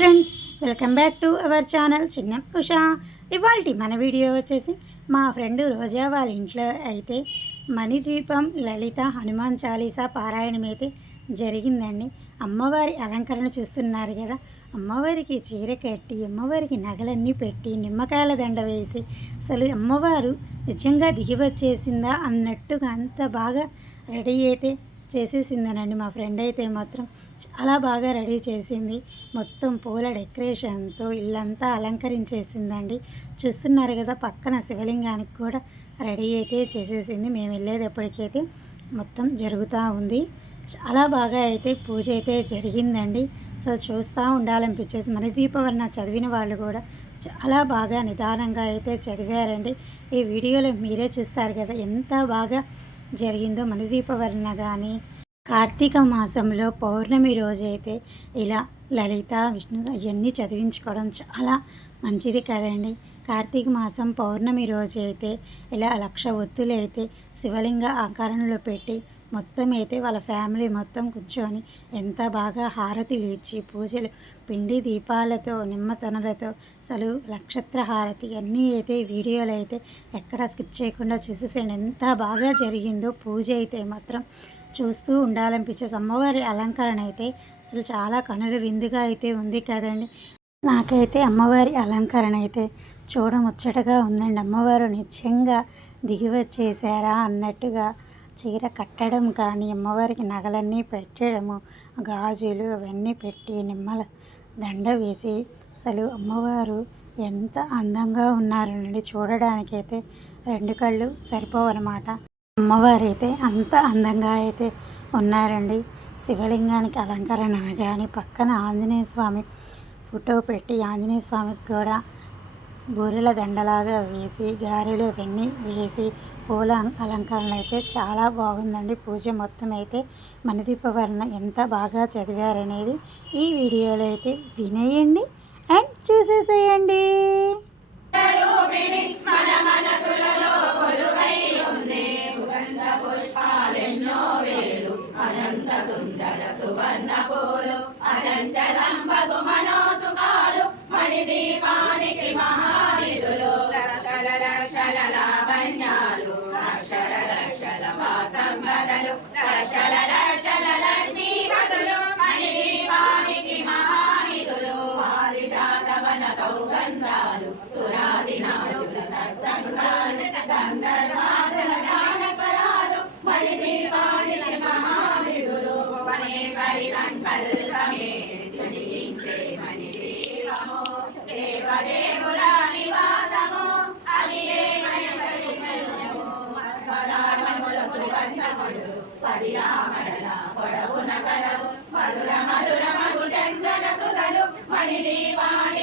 Friends welcome back to our channel చిన్న ఉషా ఇవాళ మన వీడియో వచ్చేసి మా ఫ్రెండ్ రోజా వాళ్ళ ఇంట్లో అయితే మణిద్వీపం లలిత హనుమాన్ చాలీసా పారాయణం అయితే జరిగిందండి. అమ్మవారి అలంకరణ చూస్తున్నారు కదా. అమ్మవారికి చీర కట్టి అమ్మవారికి నగలన్నీ పెట్టి నిమ్మకాయల దండ వేసి అసలు అమ్మవారు నిజంగా దిగి వచ్చేసిందా అన్నట్టుగా అంత బాగా రెడీ అయితే చేసేసిందనండి మా ఫ్రెండ్ అయితే మాత్రం. చాలా బాగా రెడీ చేసింది. మొత్తం పూల డెకరేషన్తో ఇల్లంతా అలంకరించేసిందండి. చూస్తున్నారు కదా పక్కన శివలింగానికి కూడా రెడీ అయితే చేసేసింది. మేము వెళ్ళేది ఎప్పటికైతే మొత్తం జరుగుతూ ఉంది. చాలా బాగా అయితే పూజ అయితే జరిగిందండి. సో చూస్తూ ఉండాలనిపించేసి మన దీపవర్ణ చదివిన వాళ్ళు కూడా చాలా బాగా నిదానంగా అయితే చదివారండి. ఈ వీడియోలో మీరే చూస్తారు కదా ఎంత బాగా జరిగిందో మన దీపవర్ణ కానీ కార్తీక మాసంలో పౌర్ణమి రోజైతే ఇలా లలిత విష్ణు అవన్నీ చదివించుకోవడం చాలా మంచిది కదండి. కార్తీక మాసం పౌర్ణమి రోజైతే ఇలా లక్ష ఒత్తులు అయితే శివలింగ ఆకారంలో పెట్టి మొత్తం అయితే వాళ్ళ ఫ్యామిలీ మొత్తం కూర్చొని ఎంత బాగా హారతిలు ఇచ్చి పూజలు పిండి దీపాలతో నిమ్మతనులతో అసలు నక్షత్ర హారతి అన్నీ అయితే వీడియోలు అయితే ఎక్కడ స్కిప్ చేయకుండా చూసేసేయండి. ఎంత బాగా జరిగిందో పూజ అయితే మాత్రం చూస్తూ ఉండాలనిపించేసి అమ్మవారి అలంకరణ అయితే అసలు చాలా కనులు విందుగా అయితే ఉంది కదండి. నాకైతే అమ్మవారి అలంకరణ అయితే చూడముచ్చటగా ఉందండి. అమ్మవారు నిజంగా దిగి వచ్చేసారా అన్నట్టుగా చీర కట్టడం కానీ అమ్మవారికి నగలన్నీ పెట్టడము గాజులు అవన్నీ పెట్టి నిమ్మల దండ వేసి అసలు అమ్మవారు ఎంత అందంగా ఉన్నారండి చూడడానికైతే రెండు కళ్ళు సరిపోవన్నమాట. అమ్మవారు అయితే అంత అందంగా అయితే ఉన్నారండి. శివలింగానికి అలంకరణ కానీ పక్కన ఆంజనేయ స్వామి ఫోటో పెట్టి ఆంజనేయ స్వామికి కూడా బూరెల దండలాగా వేసి గారెలు ఇవన్నీ వేసి పూల అలంకరణ అయితే చాలా బాగుందండి. పూజ మొత్తం అయితే మణిదీపవర్ణ ఎంత బాగా చదివారనేది ఈ వీడియోలో అయితే వినేయండి అండ్ చూసేసేయండి. అచంచలంబగు మనోసుకాలు పొడవు నగలవు మధుర మధుర మధు చందన సుధలు మణిదీపానికి మహానిధులు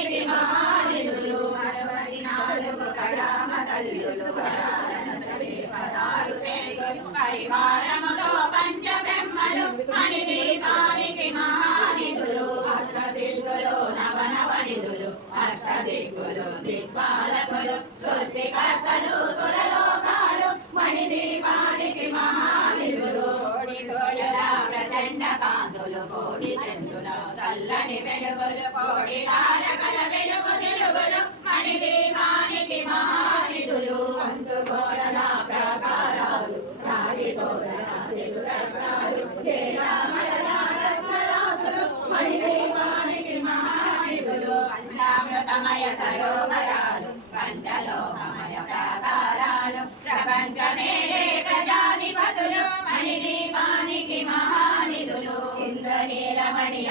సేగులు పరివారముతో పంచ బ్రహ్మలు మణిదీపానికి మహానిధులు అష్టదిక్కులు నవనవనిధులు అష్టదిక్కులు దిక్పాలకులు సృష్టికర్తలు సురలోకాలు మణిదీపానికి మహానిధులు. కోడి సోళల ప్రచండ కాంతులు కోడి చంద్రుల చల్లని వెలుగులు కోడి తారకల వెలుగు తిరుగులు మణిదీపానికి మహానిధులు. అంచు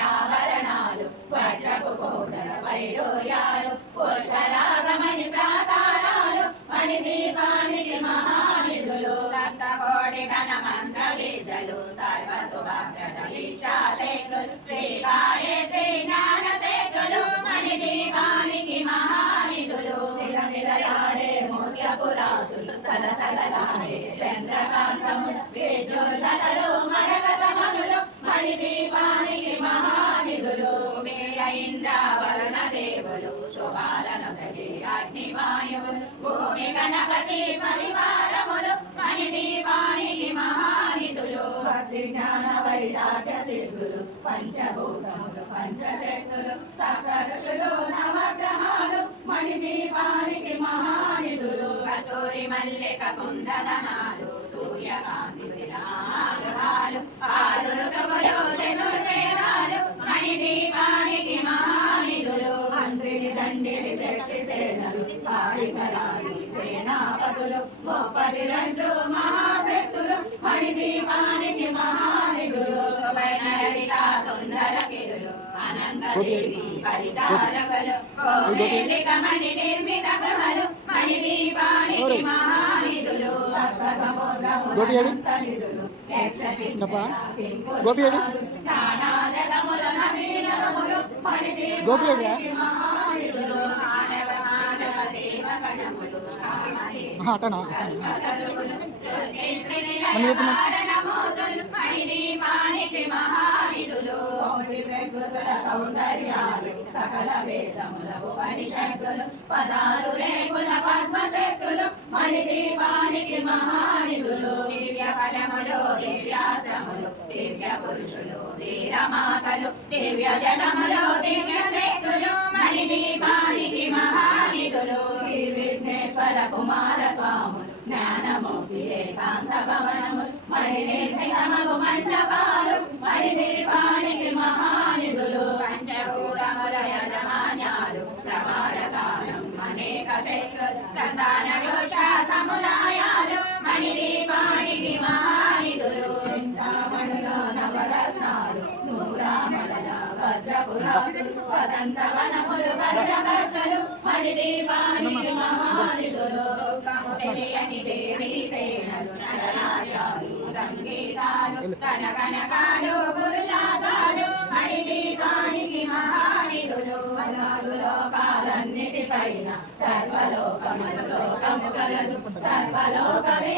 ఆభరణాలు వజ్రపు కోటల వైడూర్యాలు పుష్కరాగమణి ప్రాకారాలు మణిదీపానికి మహానిధులు సప్తకోటి ఘన మంత్ర బీజలు సర్వ శుభప్రద దీక్షాశేఖులు శ్రీ గాయత్రి జ్ఞాన శేఖులు మణిదీపానికి మహానిధులు. నిలనిలలాడే ముత్యపురాసులు తల తలలాడే చంద్రకాంతములు విద్యుల్లతలు మరకతమణులు మణిదీపానికి మహానిధులు భూమి గణపతి పరివారములు మణిదీపానికి మహానిధులు. భక్తి జ్ఞాన వైరాగ్య సిద్ధులు పంచభూతములు పంచశక్తులు సప్తరుషులు నవగ్రహాలు మణిదీపానికి మహానిధులు. కసూరి మల్లిక కుందనాలు సూర్యకాంతి శిలాగ్రహాలు. ఆదులు కవులు చతుర్వేదాలు మణిదీపానికి మహా సేనాపతులు ముప్పది రెండు మహాశక్తులు మణిదీపానికి మహానిధులు సుందర కిరులు అనంతదేవి పరిచారకులు కోవేదిక మణి నిర్మిత గృహలు మణిదీపానికి మహానిధులు గోపి చెప్పా? గోపి దేవ సౌందర్యాలు సకల వేదముల ఉపనిషత్తులు పదాలు రేకుల పద్మశక్తులు మణిదీపానికి మహానిధులు దివ్య ఫలములు దివ్యాశ్రములు దివ్య పురుషులు ధీరమాతలు దివ్య జగములు దివ్య శక్తులు ఏకాంత భవనములు మణి నిర్మితమగు మండపాలు మణి దీపానికి మహానిధులు పంచభూతముల యజమాన్యాలు ప్రమాణసానం అనేక శక్తులు సంతాన దోష సముదాయాలు మణి దీపానికి మహానిధులు చింతామణుల నవరత్నాలు నూరామణుల వజ్రపురాసులు వసంత వనములు గర్భకర్తలు మణి దీపానికి మహానిధులు తెలియని దేవి సంగీతాలు కనకనకాలు పురుషాదాలు మణి దీపానికి మహానిధులు నాలుగు లోకాలన్నిటిపైన సర్వలోకములు లోకము కలదు సర్వలోకమే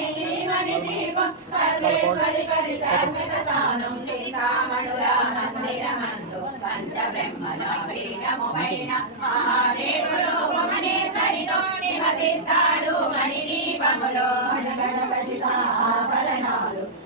మణి దీపం సర్వేశ్వరి కలి శాశ్వత స్థానం సీతామణుల మందిరమందు పంచ బ్రహ్మల పీఠము పైన మహాదేవుడు ఒకనే సరితో నివసిస్తాడు మణి దీపములో గణగణచిత ఆభరణాలు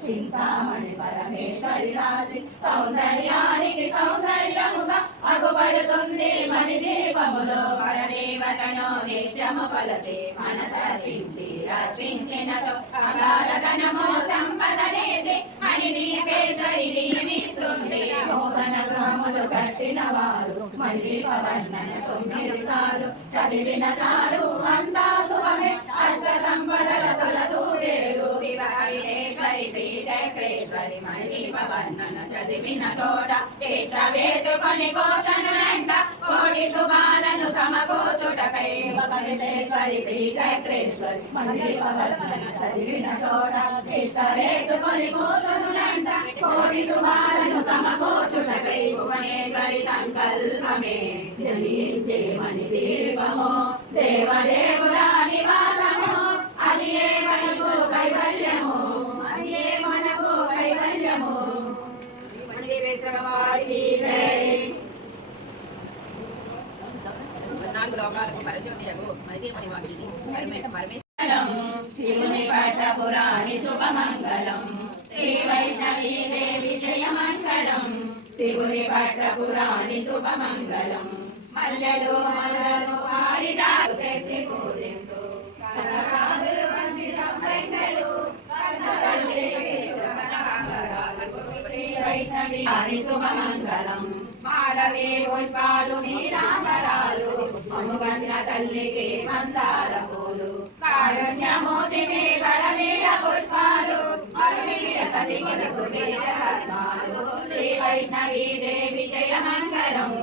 చింతామణి పరమేశ్వరి రాజి. సౌందర్యానికి సౌందర్యముగా అగుపడుతుంది మణి దీపములో పరదేవతను నిత్యము పలచి కొలచి మనసర్చించి రచించినతో అగారగణము గణము సంపదలేసి మణి దీపేశ్వరి దీవిస్తుంది మోహన గ్రాములు కట్టిన వారు మణి దీప తొమ్మిది సార్లు. చదివిన చాలు అంతా శుభమే. అష్ట సంపదల తొలదు వేరు శివ శ్రీ చక్రేశ్వరి మణి వర్ణన చదివిన చోట కృష్ణ వేసుకొని కోచనునంట కోటి శుభాలను సమకూచుటకై మహేశ్వరి శ్రీ చక్రేశ్వరి మణి వర్ణన చదివిన చోట కృష్ణ వేసుకొని కోచనునంట కోటి శుభాలను సమకూచుటకై భువనేశ్వరి సంకల్పమే. జలించే మణి దీపము దేవదేవుల నివాసము అది ఏ మనకు కైవల్యము హరి శుభమంగళం మాడవే పుష్పాలు నీలాంబరాలు. అనుగంధ తల్లికి మందార పూలు. కారుణ్యమూర్తిని కరవీర పుష్పాలు. అరుణీయ సతికిలకు రత్నాలు శ్రీ వైష్ణవీ దేవి జయ మంగళం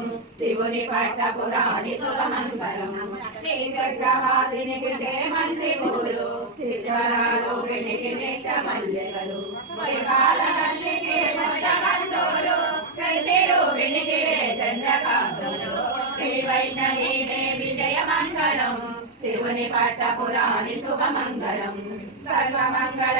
శివుని పట్టపురాణి శుభమంగళం శ్రీ చక్రవాసినికి జయమంతి పూలు. చిత్రాలు పిలికి నిత్య మల్లెలు వైకాల దేవి శుభమంగళం. సర్వమంగళ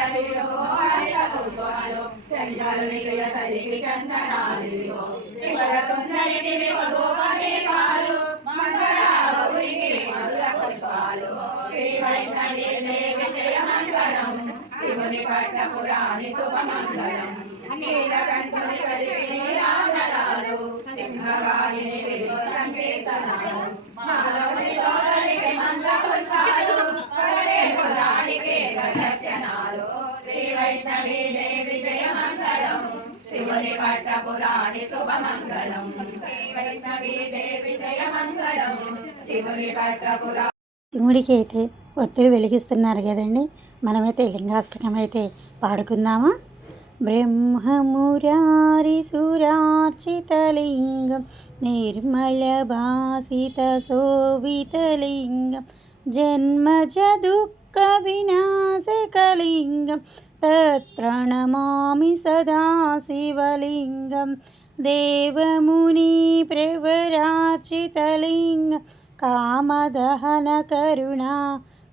శివుని పట్టపురాణి శుభమంగళం. నీలకంఠుని కలిగి నీరాజరాలు సింహవాహిని సంకీర్తనాలు మాధవుని దేవి జయ మంగళం శివని పట్టపురాణి శుభమంగళం. శ్రీ వైష్ణవీ దేవి జయ మంగళం శివుని పట్టపురా శివుడికి అయితే ఒత్తిడి వెలిగిస్తున్నారు కదండి. మనమైతే లింగాష్టకం అయితే పాడుకుందామా? బ్రహ్మమురారి సురార్చితలింగం నిర్మల భాసిత तत्प्रणमामि सदा शिवलिङ्गं। देवमुनिप्रवराचितलिङ्गं कामदहनकरुणा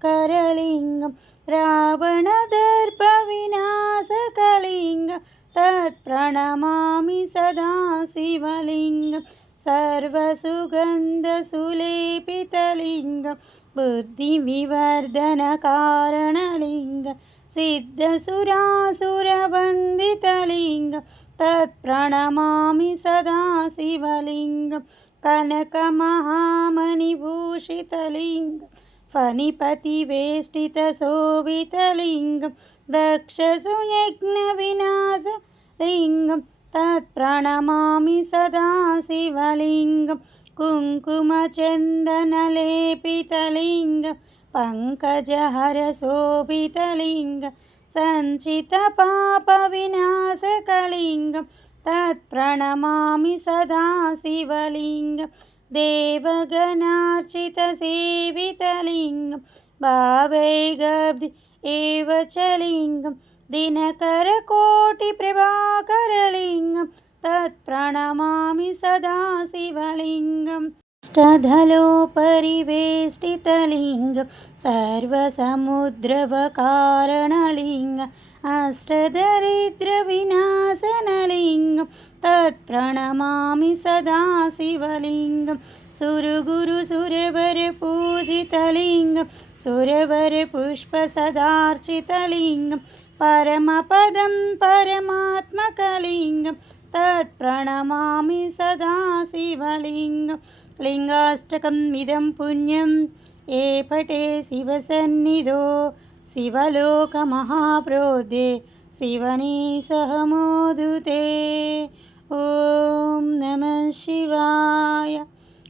करलिङ्गं रावणदर्पविनाशकलिङ्गं तत्प्रणमामि सदा शिवलिङ्गं सर्वसुगन्धसुलेपितलिङ्गं बुद्धिविवर्धनकारणलिङ्गं सिद्धसुरासुरवन्दितलिङ्गं तत्प्रणमामि सदा शिवलिङ्गं कनकमहामणिभूषितलिङ्गं फणिपतिवेष्टितशोभितलिङ्गं दक्षसुयज्ञविनाशलिङ्गं तत्प्रणमामि सदा शिवलिङ्गं कुङ्कुमचन्दनलेपितलिङ्गम् पङ्कजहरशोभितलिङ्गं सञ्चितपापविनाशकलिङ्गं तत्प्रणमामि सदा शिवलिङ्गं देवगणार्चितसेवितलिङ्गं भावैगब्धि एव च लिङ्गं दिनकरकोटिप्रभाकरलिङ्गं तत्प्रणमामि सदा शिवलिङ्गम्। अष्टधलोपरिवेष्टितलिङ्गं सर्वसमुद्रवकारणलिङ्गम् अष्टदरिद्रविनाशनलिङ्गं तत्प्रणमामि सदा शिवलिङ्गं सुरगुरुसुरवरपूजितलिङ्गं सुरवरपुष्पसदार्चितलिङ्गं परमपदं परमात्मकलिङ्गं तत्प्रणमामि सदा शिवलिङ्गं లింగాష్టకం ఇదం పుణ్యం. ఏ పటే శివసన్నిధో శివలోకమహాప్రోదే శివనీ సహమోదుతే. ఓం నమ శివాయ.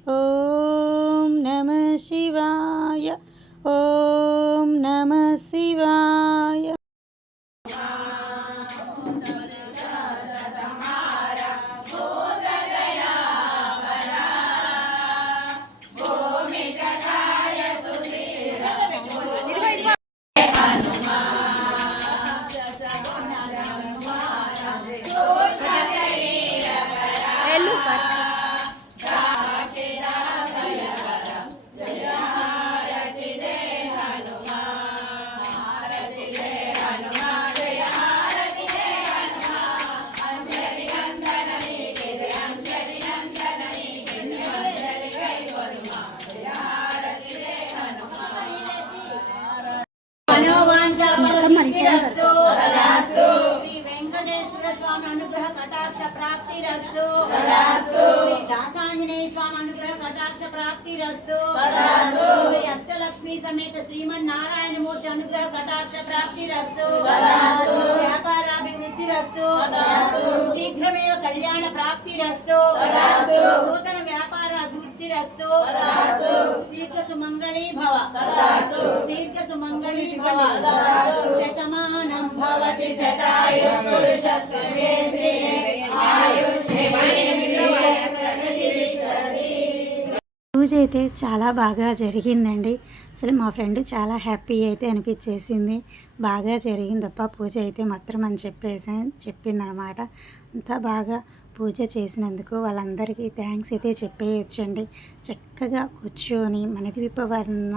ఓం నమ శివాయ. ఓం నమ శివాయ. సమేత శ్రీమన్నారాయణమూర్తి అనుగ్రహ కటాక్ష ప్రాప్తిరస్తు వ్యాపారాభివృద్ధిరస్తు శీఘ్రమేవ కళ్యాణ ప్రాప్తిరస్తు నూతన వ్యాపార అభివృద్ధిరస్తు దీర్ఘ సుమంగళీ భవ. దీర్ఘ సుమంగళీ భవ. శతమానం భవతి శతాయు. పురుషస్యేంద్రియ పూజ అయితే చాలా బాగా జరిగిందండి. అసలు మా ఫ్రెండ్ చాలా హ్యాపీ అయితే అనిపించేసింది. బాగా జరిగిందప్ప పూజ అయితే మాత్రం అని చెప్పేసి చెప్పిందనమాట. అంతా బాగా పూజ చేసినందుకు వాళ్ళందరికీ థ్యాంక్స్ అయితే చెప్పేయచ్చండి. చక్కగా కూర్చొని మనదివిపవర్ణ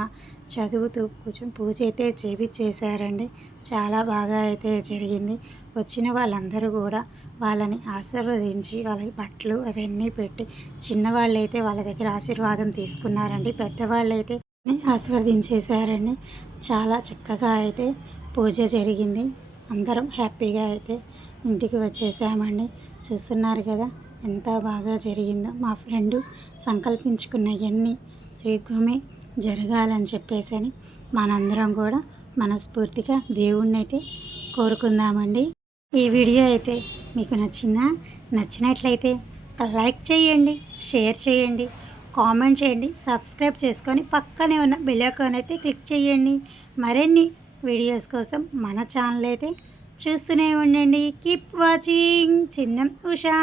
చదువుతూ కూర్చొని పూజ అయితే చేపించేశారండి చాలా బాగా అయితే జరిగింది. వచ్చిన వాళ్ళందరూ కూడా వాళ్ళని ఆశీర్వదించి వాళ్ళకి బట్టలు అవన్నీ పెట్టి చిన్నవాళ్ళు అయితే వాళ్ళ దగ్గర ఆశీర్వాదం తీసుకున్నారండి. పెద్దవాళ్ళు అయితే ఆశీర్వదించేశారండి. చాలా చక్కగా అయితే పూజ జరిగింది. అందరం హ్యాపీగా అయితే ఇంటికి వచ్చేసామండి. చూస్తున్నారు కదా ఎంత బాగా జరిగిందో. మా ఫ్రెండు సంకల్పించుకున్నవన్నీ శీఘ్రమే జరగాలని చెప్పేసి అని మనందరం కూడా మనస్ఫూర్తిగా దేవుణ్ణి అయితే కోరుకుందామండి. ఈ వీడియో అయితే మీకు నచ్చిందా నచ్చినట్లయితే లైక్ చేయండి షేర్ చేయండి కామెంట్ చేయండి సబ్స్క్రైబ్ చేసుకొని పక్కనే ఉన్న బెల్ ఐకాన్ అయితే క్లిక్ చేయండి. మరిన్ని వీడియోస్ కోసం మన ఛానల్ అయితే చూస్తూనే ఉండండి. Keep watching Chinnam Usha.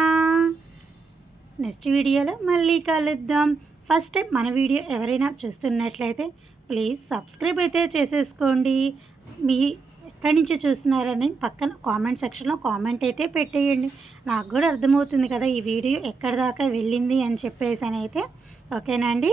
Next వీడియోలో మళ్ళీ కలుద్దాం. ఫస్ట్ టైం మన వీడియో ఎవరైనా చూస్తున్నట్లయితే ప్లీజ్ సబ్స్క్రైబ్ అయితే చేసేసుకోండి. మీ ఎక్కడి నుంచి చూస్తున్నారని పక్కన కామెంట్ సెక్షన్లో కామెంట్ అయితే పెట్టేయండి. నాకు కూడా అర్థమవుతుంది కదా ఈ వీడియో ఎక్కడి దాకా వెళ్ళింది అని చెప్పేసి అని అయితే. ఓకేనా అండి